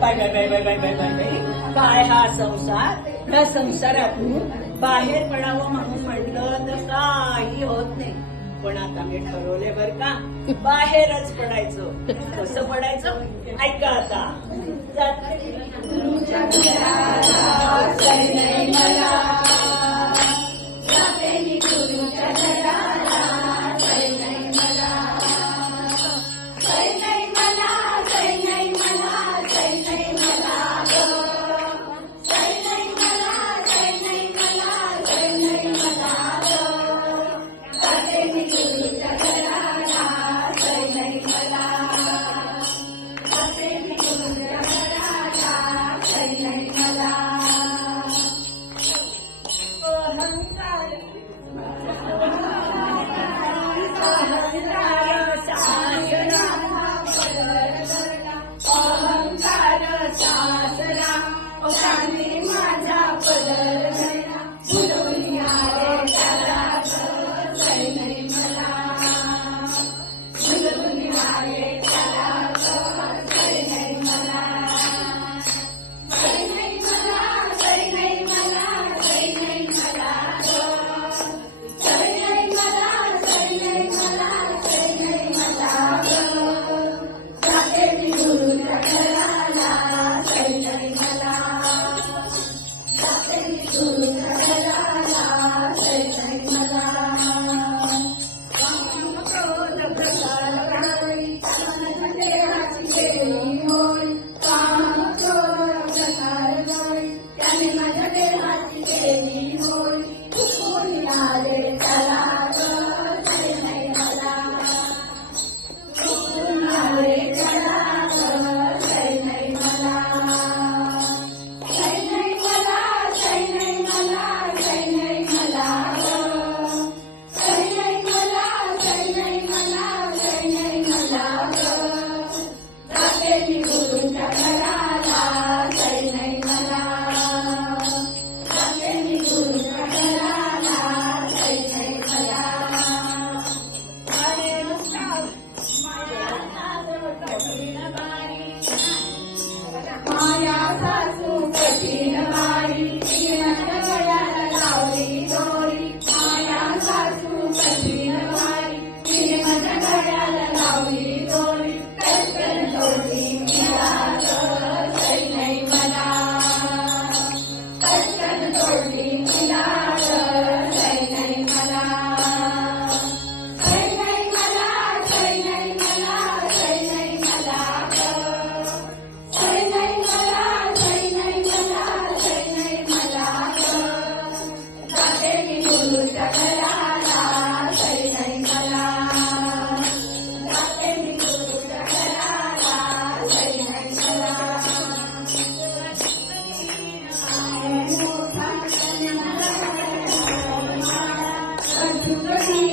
Bye bye bye bye bye bye bye bye. काय हा संसार. त्या संसारातून बाहेर पडावं म्हणून म्हटलं तर काही होत नाही. पण आता मी ठरवले बर का बाहेरच पडायचं. कसं पडायचं? ऐका आता. holy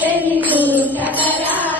Thank you.